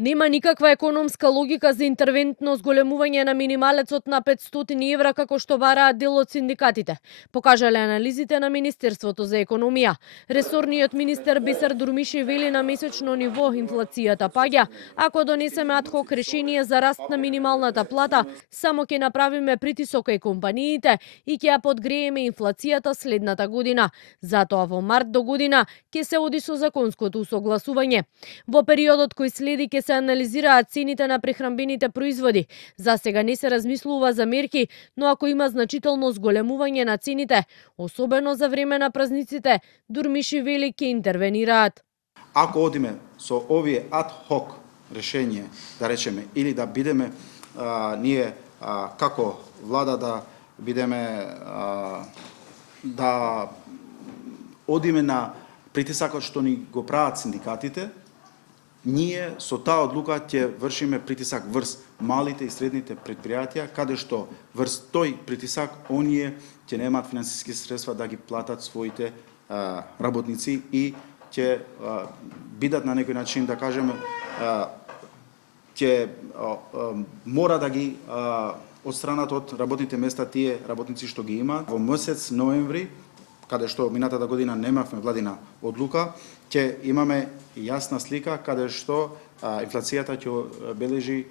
Нема никаква економска логика за интервентно зголемување на минималецот на 500 евра како што бараат дел од синдикатите, покажале анализите на Министерството за економија. Ресорниот министер Бисер Дурмиши вели на месечно ниво инфлацијата паѓа, ако донесеме адхок решение за раст на минималната плата, само ќе направиме притисок кај компаниите и ќе ја подгрееме инфлацијата следната година. Затоа во март до година ќе се оди со законското усогласување. Во периодот кој следи ќе се анализираат цените на прехранбените производи. За сега не се размислува за мерки, но ако има значително зголемување на цените, особено за време на празниците, Дурмиши вели ќе интервенираат. Ако одиме со овие ад хок решение, да речеме, или да бидеме ние како влада да бидеме да одиме на притисакот што ни го прават синдикатите, ние со таа одлука ќе вршиме притисак врз малите и средните предпријатија, каде што врз тој притисак оние ќе немаат финансиски средства да ги платат своите работници и ќе бидат на некој начин, да кажеме, ќе мора да ги одстранат од работните места тие работници што ги имаат. Во месец ноември, каде што минатата година немавме владина одлука, ќе имаме јасна слика каде што инфлацијата ќе бележи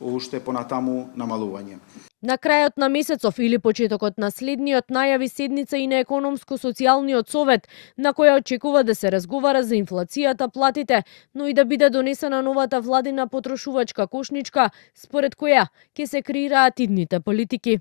уште понатаму намалување. На крајот на месецов или почетокот на следниот најави седница и на економско-социјалниот совет, на која очекува да се разговара за инфлацијата, платите, но и да биде донесена новата владина потрошувачка кошничка, според која ќе се креираат идните политики.